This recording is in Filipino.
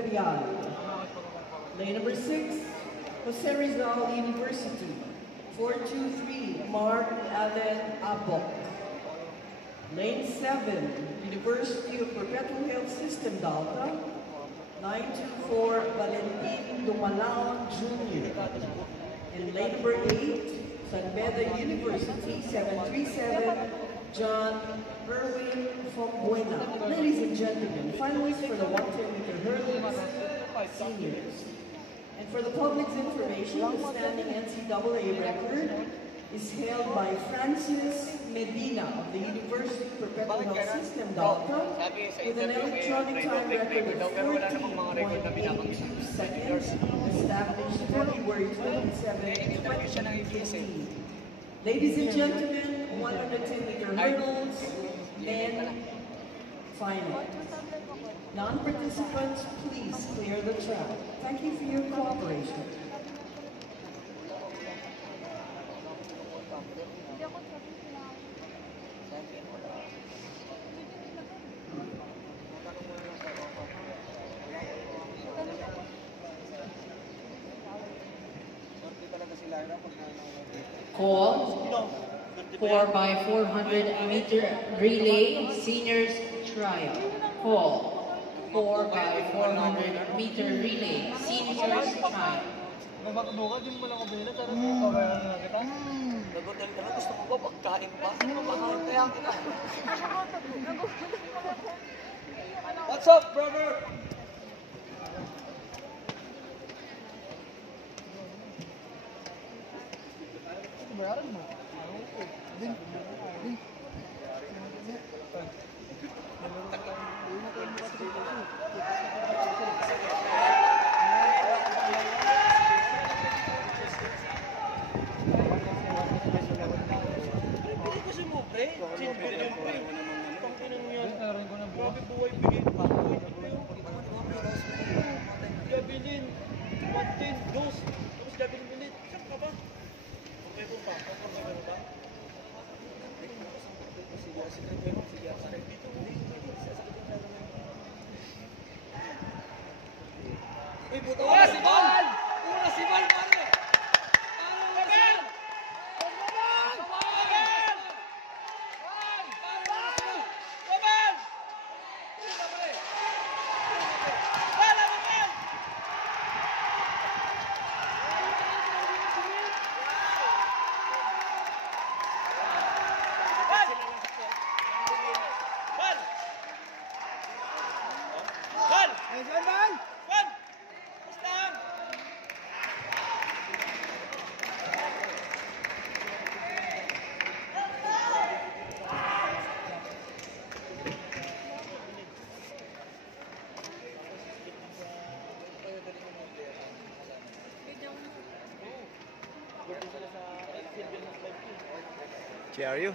Imperial. Lane number 6, Jose Rizal University. 423, Mark Allen Abok. Lane 7, University of Perpetual Health System Delta. 924, Valentin Dumalaon Jr. And lane number 8, San Beda University. 737, John Erwin Fombuena. Ladies and gentlemen, finalists for the 110-meter hurdles, seniors. And for the public's information, the standing NCAA record is held by Francis Medina of the University of Perpetual Health System Delta with an electronic time record of 14.82 seconds, established February 27, 2015. Ladies and gentlemen, 110-meter hurdles, men final. Non-participants, please clear the track. Thank you for your cooperation. Call 4x400-meter relay seniors trial. Call 4x400-meter relay seniors trial. Magbuka din mo lang ako bilang pero pabayaran na kita. Nagutal ka na, gusto mo ba pagkain pa? Kaya kita. What's up, brother? Bayaran mo. Din. Gabilin, 110, dos, tapos gabilin ulit. Saan ka ba? Okay po pa, pagkakagano ba? Uy, buto! Una si Val! Una si Val, pare! Where are you?